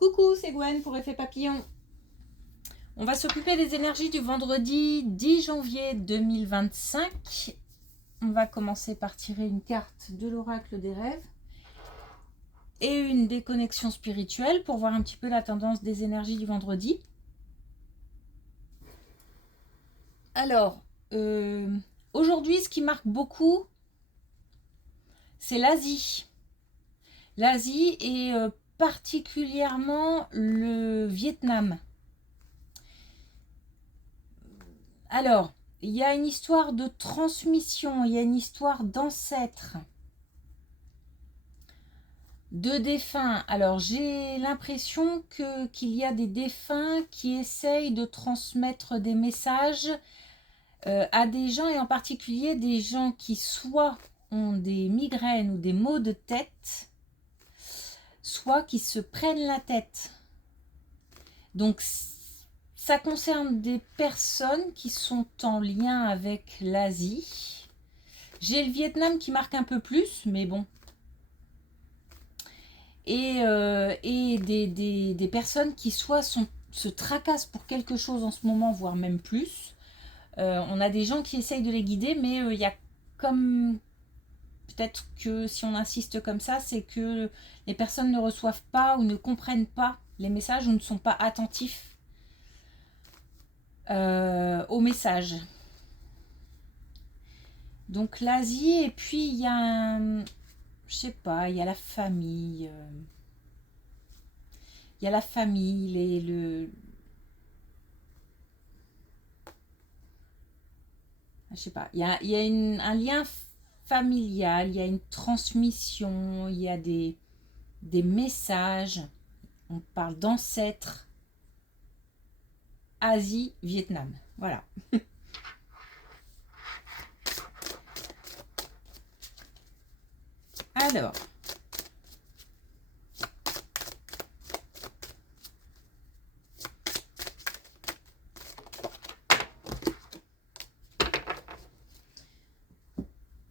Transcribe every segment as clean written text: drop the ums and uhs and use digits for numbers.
Coucou, c'est Gwen pour Effet Papillon. On va s'occuper des énergies du vendredi 10 janvier 2025. On va commencer par tirer une carte de l'oracle des rêves et une des connexions spirituelles pour voir un petit peu la tendance des énergies du vendredi. Alors, aujourd'hui, ce qui marque beaucoup, c'est l'Asie. L'Asie et particulièrement le Vietnam. Alors, il y a une histoire de transmission, il y a une histoire d'ancêtres, de défunts. Alors, j'ai l'impression qu'il y a des défunts qui essayent de transmettre des messages à des gens, et en particulier des gens qui soit ont des migraines ou des maux de tête, soit qui se prennent la tête. Donc, ça concerne des personnes qui sont en lien avec l'Asie. J'ai le Vietnam qui marque un peu plus, mais bon. Et des personnes qui soit se tracassent pour quelque chose en ce moment, voire même plus. On a des gens qui essayent de les guider, mais il y a comme... Peut-être que si on insiste comme ça, c'est que les personnes ne reçoivent pas ou ne comprennent pas les messages ou ne sont pas attentifs aux messages. Donc l'Asie, et puis il y a je sais pas, il y a la famille. Il y a la famille, je sais pas, il y a un lien familial, il y a une transmission, il y a des messages. On parle d'ancêtres. Asie, Vietnam. Voilà. Alors,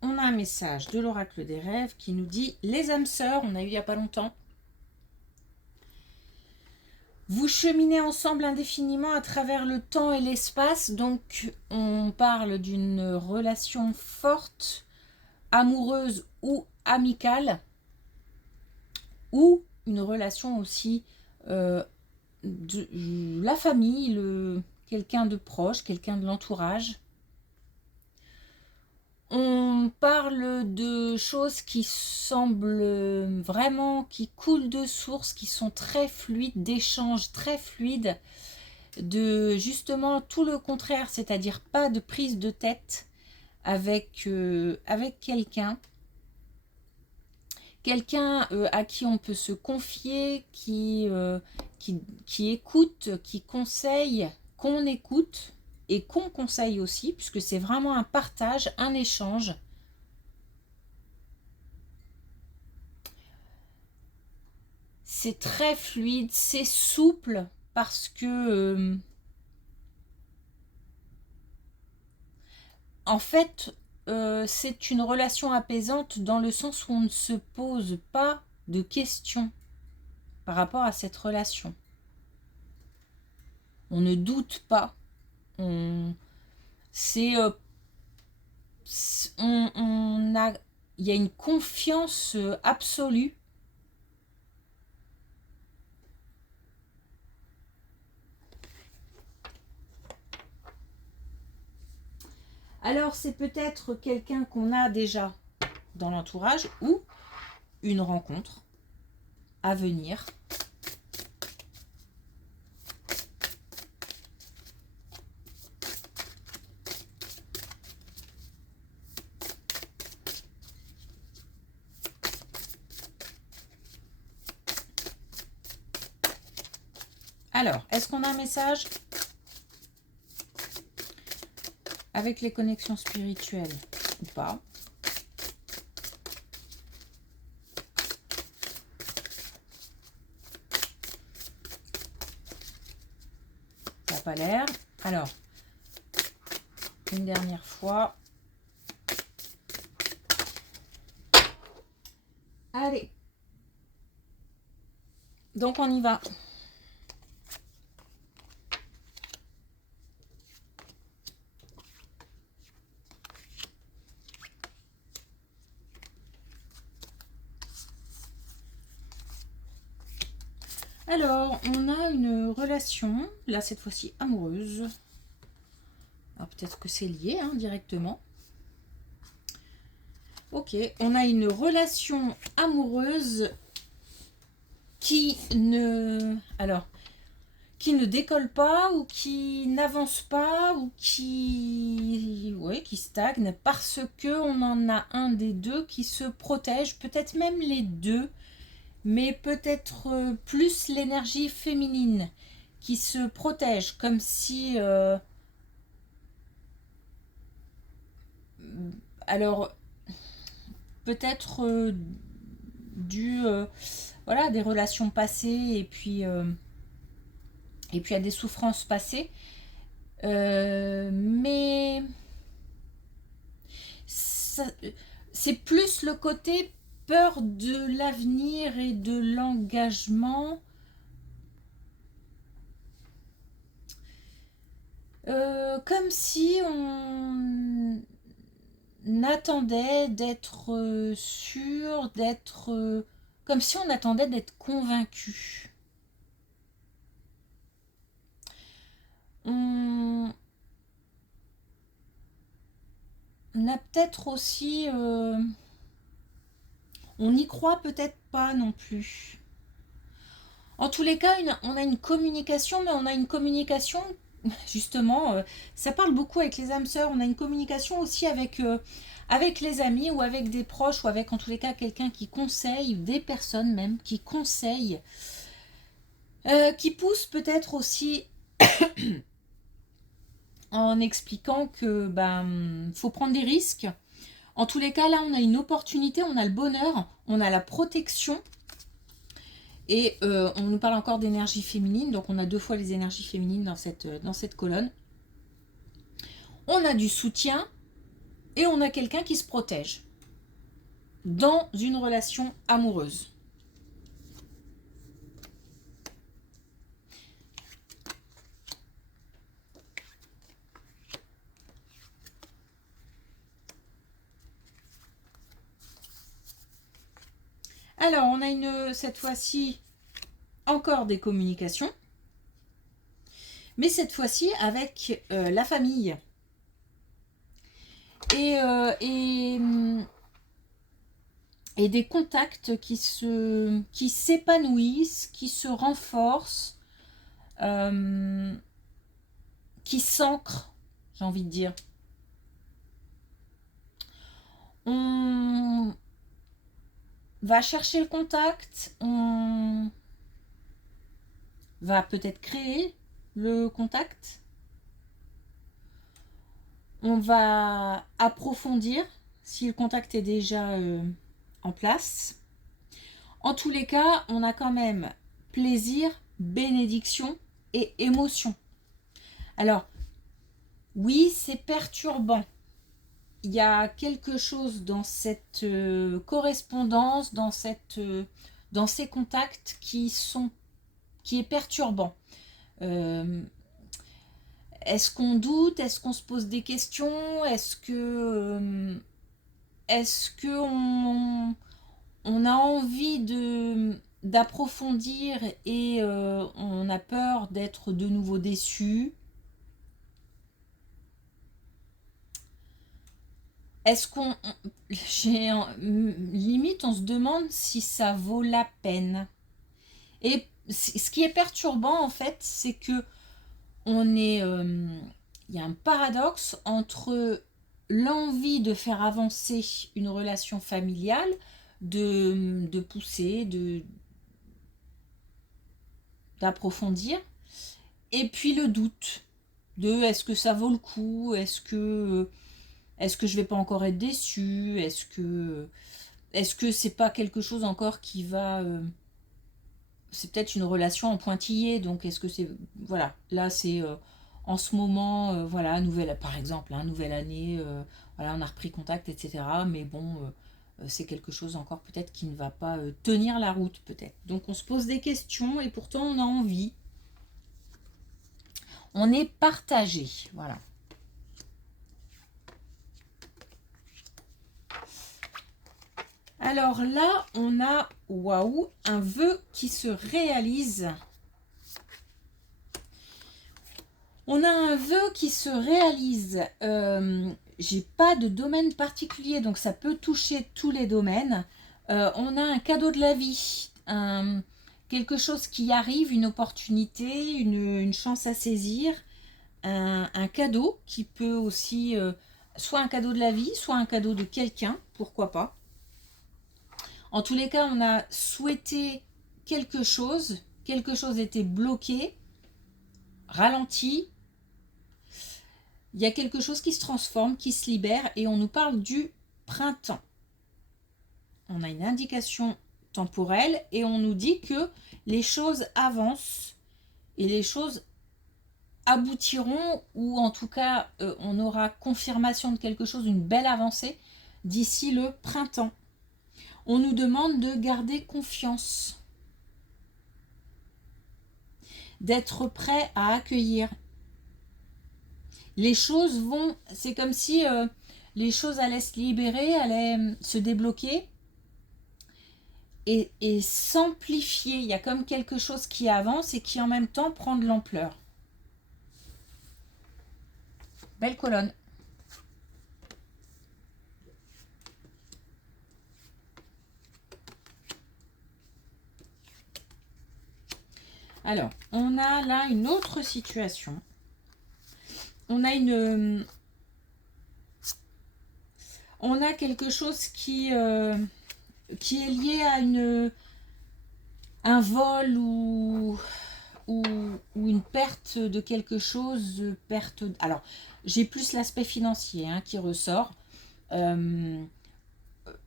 on a un message de l'oracle des rêves qui nous dit « Les âmes sœurs », on a eu il n'y a pas longtemps, vous cheminez ensemble indéfiniment à travers le temps et l'espace. Donc, on parle d'une relation forte, amoureuse ou amicale, ou une relation aussi de la famille, quelqu'un de proche, quelqu'un de l'entourage. On parle de choses qui semblent vraiment, qui coulent de source, qui sont très fluides, d'échanges très fluides, de justement tout le contraire, c'est-à-dire pas de prise de tête avec quelqu'un. Quelqu'un à qui on peut se confier, qui écoute, qui conseille, qu'on écoute et qu'on conseille aussi, puisque c'est vraiment un partage, un échange. C'est très fluide, c'est souple, parce que en fait, c'est une relation apaisante dans le sens où on ne se pose pas de questions par rapport à cette relation. On ne doute pas. Il y a une confiance absolue. Alors, c'est peut-être quelqu'un qu'on a déjà dans l'entourage ou une rencontre à venir. Alors, est-ce qu'on a un message avec les connexions spirituelles ou pas? Ça n'a pas l'air. Alors, une dernière fois. Allez. Donc on y va. Alors, on a une relation, là cette fois-ci amoureuse. Alors peut-être que c'est lié directement. Ok, on a une relation amoureuse qui ne décolle pas ou qui n'avance pas ou qui stagne parce que on en a un des deux qui se protège, peut-être même les deux, mais peut-être plus l'énergie féminine qui se protège, comme si alors peut-être dû voilà, des relations passées et puis à des souffrances passées, mais c'est plus le côté peur de l'avenir et de l'engagement. Comme si on attendait d'être sûr, d'être... comme si on attendait d'être convaincu. On a peut-être aussi... on n'y croit peut-être pas non plus. En tous les cas, on a une communication, mais on a une communication, justement, ça parle beaucoup avec les âmes sœurs, on a une communication aussi avec les amis ou avec des proches ou avec en tous les cas quelqu'un qui conseille, des personnes même qui conseillent, qui poussent peut-être aussi en expliquant que faut prendre des risques. En tous les cas, là, on a une opportunité, on a le bonheur, on a la protection. Et on nous parle encore d'énergie féminine, donc on a 2 fois les énergies féminines dans cette colonne. On a du soutien et on a quelqu'un qui se protège dans une relation amoureuse. Alors, on a cette fois-ci encore des communications, mais cette fois-ci avec la famille. Et des contacts qui s'épanouissent, qui se renforcent, qui s'ancrent, j'ai envie de dire. On va chercher le contact, on va peut-être créer le contact, on va approfondir si le contact est déjà en place. En tous les cas, on a quand même plaisir, bénédiction et émotion. Alors, oui, c'est perturbant. Il y a quelque chose dans cette correspondance, dans ces contacts qui est perturbant. Est-ce qu'on doute? Est-ce qu'on se pose des questions? Est-ce que on a envie d'approfondir et on a peur d'être de nouveau déçu? Est-ce qu'on... limite, on se demande si ça vaut la peine. Et ce qui est perturbant, en fait, c'est que il y a un paradoxe entre l'envie de faire avancer une relation familiale, de pousser, d'approfondir, et puis le doute de est-ce que ça vaut le coup, est-ce que je vais pas encore être déçue, est-ce que c'est pas quelque chose encore qui va c'est peut-être une relation en pointillé, donc est-ce que c'est... Voilà, là c'est en ce moment, voilà, par exemple, nouvelle année, voilà, on a repris contact, etc. Mais bon, c'est quelque chose encore peut-être qui ne va pas tenir la route peut-être. Donc on se pose des questions et pourtant on a envie. On est partagé, voilà. Alors là, on a, waouh, un vœu qui se réalise. On a un vœu qui se réalise. J'ai pas de domaine particulier, donc ça peut toucher tous les domaines. On a un cadeau de la vie, quelque chose qui arrive, une opportunité, une chance à saisir, un cadeau qui peut aussi, soit un cadeau de la vie, soit un cadeau de quelqu'un, pourquoi pas. En tous les cas, on a souhaité quelque chose était bloqué, ralenti. Il y a quelque chose qui se transforme, qui se libère, et on nous parle du printemps. On a une indication temporelle et on nous dit que les choses avancent et les choses aboutiront, ou en tout cas on aura confirmation de quelque chose, une belle avancée d'ici le printemps. On nous demande de garder confiance, d'être prêt à accueillir. Les choses vont, c'est comme si les choses allaient se libérer, allaient se débloquer et s'amplifier. Il y a comme quelque chose qui avance et qui en même temps prend de l'ampleur. Belle colonne. Alors, on a là une autre situation. On a quelque chose qui est lié à un vol ou une perte de quelque chose, alors, j'ai plus l'aspect financier qui ressort. On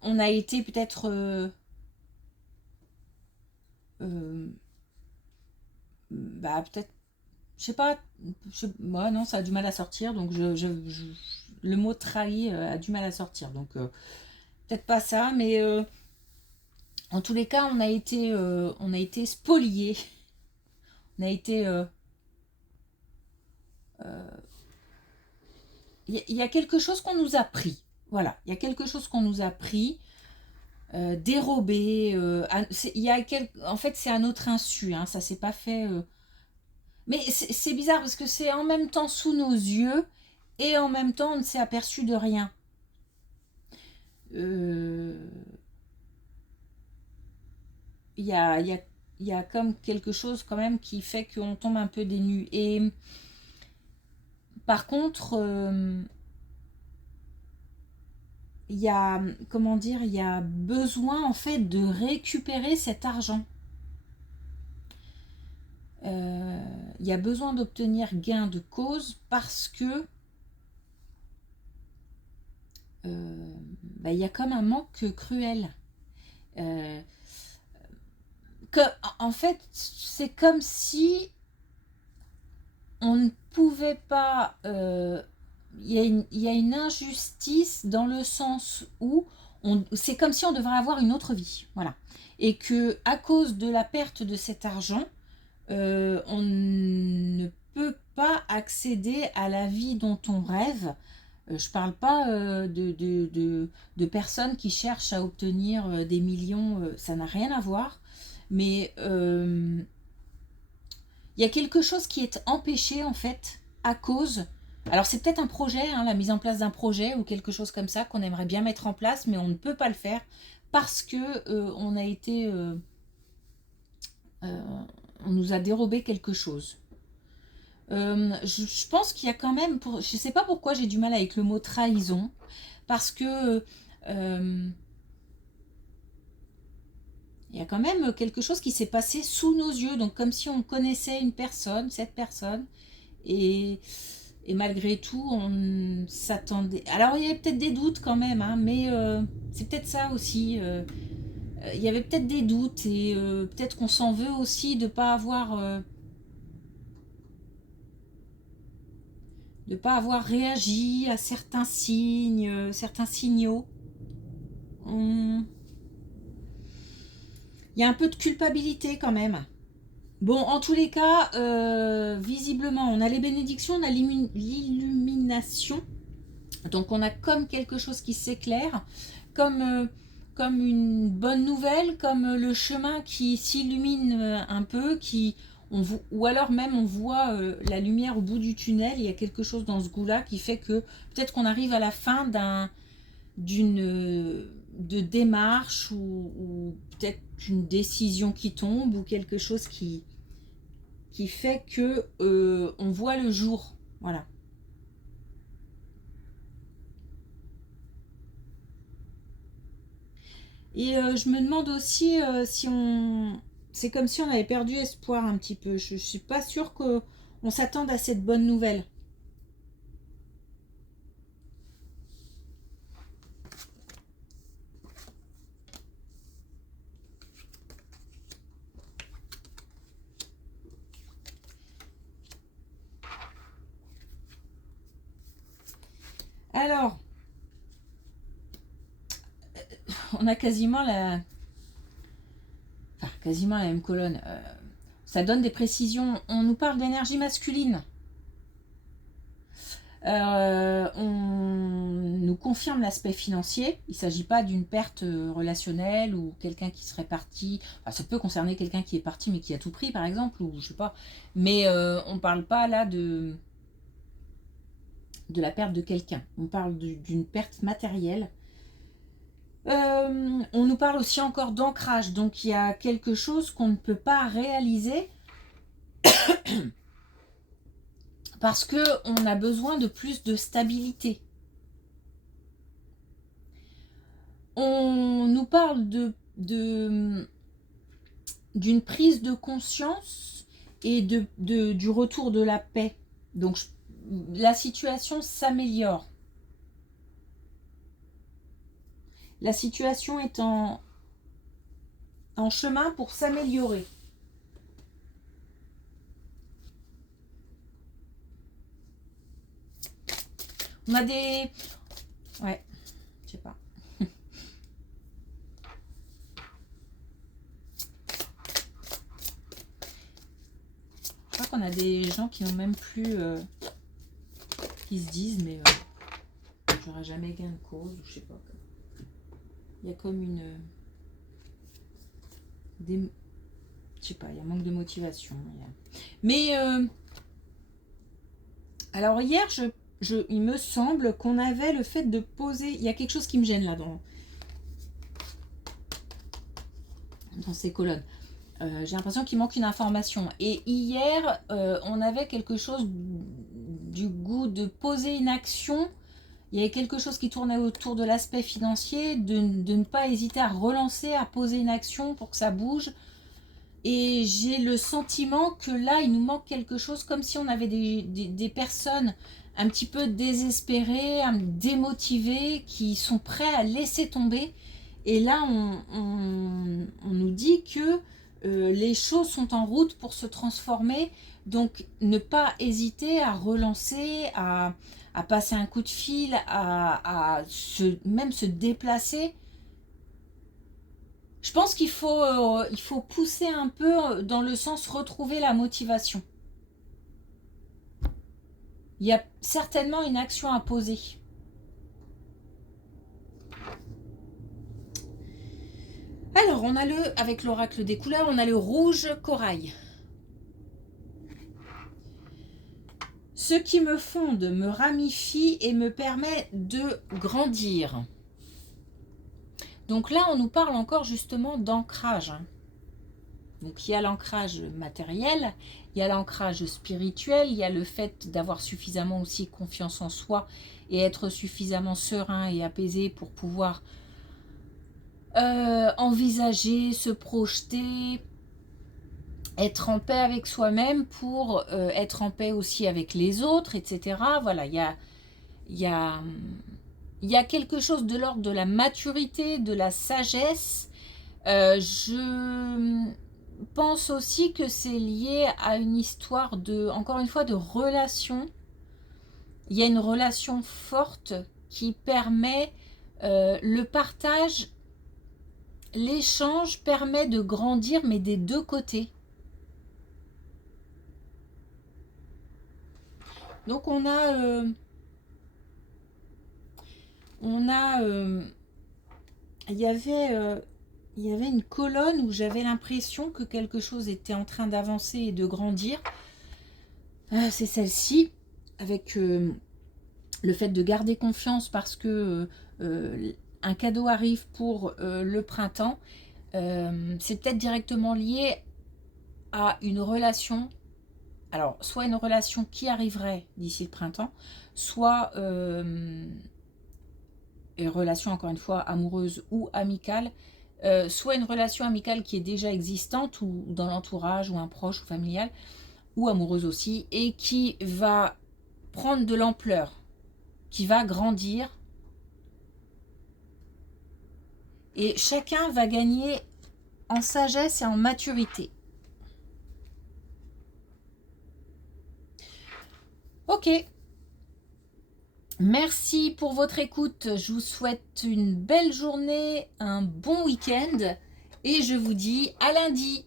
a été peut-être peut-être, je sais pas, moi non, ça a du mal à sortir, donc le mot trahi a du mal à sortir, donc peut-être pas ça, mais en tous les cas, on a été spoliés, on a été, il y a quelque chose qu'on nous a pris, voilà, il y a quelque chose qu'on nous a pris, dérobé, en fait c'est à notre insu, ça s'est pas fait, mais c'est bizarre parce que c'est en même temps sous nos yeux et en même temps on ne s'est aperçu de rien. Il y a comme quelque chose quand même qui fait qu'on tombe un peu des nues. Et par contre, il y a, comment dire, il y a besoin en fait de récupérer cet argent. Il y a besoin d'obtenir gain de cause parce que il y a comme un manque cruel. En fait, c'est comme si on ne pouvait pas... il y a une injustice dans le sens où c'est comme si on devrait avoir une autre vie. Voilà. Et que à cause de la perte de cet argent, on ne peut pas accéder à la vie dont on rêve. Je ne parle pas de personnes qui cherchent à obtenir des millions, ça n'a rien à voir. Mais il y a quelque chose qui est empêché en fait à cause... Alors c'est peut-être un projet, la mise en place d'un projet ou quelque chose comme ça qu'on aimerait bien mettre en place, mais on ne peut pas le faire parce que on a été... on nous a dérobé quelque chose. Je pense qu'il y a quand même... je ne sais pas pourquoi j'ai du mal avec le mot trahison, parce que... il y a quand même quelque chose qui s'est passé sous nos yeux, donc comme si on connaissait une personne, cette personne, et malgré tout, on s'attendait... Alors, il y avait peut-être des doutes quand même, mais c'est peut-être ça aussi. Il y avait peut-être des doutes, et peut-être qu'on s'en veut aussi de ne pas avoir... réagi à certains signes, certains signaux. il y a un peu de culpabilité quand même. Bon, en tous les cas, visiblement, on a les bénédictions, on a l'illumination. Donc on a comme quelque chose qui s'éclaire, comme, comme une bonne nouvelle, comme le chemin qui s'illumine un peu, ou alors même on voit la lumière au bout du tunnel. Il y a quelque chose dans ce goût-là qui fait que peut-être qu'on arrive à la fin de démarche ou peut-être une décision qui tombe ou quelque chose qui fait que on voit le jour. Voilà. Et je me demande aussi si on... C'est comme si on avait perdu espoir un petit peu. Je ne suis pas sûre qu'on s'attende à cette bonne nouvelle. Alors, on a quasiment quasiment la même colonne. Ça donne des précisions. On nous parle d'énergie masculine. On nous confirme l'aspect financier. Il ne s'agit pas d'une perte relationnelle ou quelqu'un qui serait parti. Enfin, ça peut concerner quelqu'un qui est parti mais qui a tout pris, par exemple, ou je sais pas. Mais on ne parle pas là de la perte de quelqu'un. On parle d'une perte matérielle. On nous parle aussi encore d'ancrage. Donc il y a quelque chose qu'on ne peut pas réaliser parce qu'on a besoin de plus de stabilité. On nous parle d'une prise de conscience et du retour de la paix. Donc la situation s'améliore. La situation est en chemin pour s'améliorer. On a des... Ouais, je sais pas. Je crois qu'on a des gens qui n'ont même plus... qui se disent, mais j'aurai jamais gain de cause, ou je sais pas. Il y a comme une... je sais pas, il y a un manque de motivation. Mais... alors hier, il me semble qu'on avait le fait de poser... Il y a quelque chose qui me gêne là dans ces colonnes. J'ai l'impression qu'il manque une information. Et hier, on avait quelque chose du goût de poser une action. Il y avait quelque chose qui tournait autour de l'aspect financier, de ne pas hésiter à relancer, à poser une action pour que ça bouge. Et j'ai le sentiment que là, il nous manque quelque chose, comme si on avait des personnes un petit peu désespérées, démotivées, qui sont prêts à laisser tomber. Et là, on nous dit que les choses sont en route pour se transformer. Donc, ne pas hésiter à relancer, à passer un coup de fil, même se déplacer. Je pense qu'il faut pousser un peu dans le sens retrouver la motivation. Il y a certainement une action à poser. Alors, on a avec l'oracle des couleurs, on a le rouge corail. Ce qui me fonde, me ramifie et me permet de grandir. Donc là, on nous parle encore justement d'ancrage. Donc il y a l'ancrage matériel, il y a l'ancrage spirituel, il y a le fait d'avoir suffisamment aussi confiance en soi et être suffisamment serein et apaisé pour pouvoir envisager, se projeter, être en paix avec soi-même pour être en paix aussi avec les autres, etc. Voilà, il y a quelque chose de l'ordre de la maturité, de la sagesse. Je pense aussi que c'est lié à une histoire encore une fois, de relation. Il y a une relation forte qui permet le partage l'échange permet de grandir, mais des deux côtés. Donc on a il y avait une colonne où j'avais l'impression que quelque chose était en train d'avancer et de grandir. C'est celle-ci, avec le fait de garder confiance parce que un cadeau arrive pour le printemps. C'est peut-être directement lié à une relation. Alors, soit une relation qui arriverait d'ici le printemps, soit une relation, encore une fois, amoureuse ou amicale, soit une relation amicale qui est déjà existante ou dans l'entourage ou un proche ou familial, ou amoureuse aussi, et qui va prendre de l'ampleur, qui va grandir, et chacun va gagner en sagesse et en maturité. Ok. Merci pour votre écoute. Je vous souhaite une belle journée, un bon week-end et je vous dis à lundi.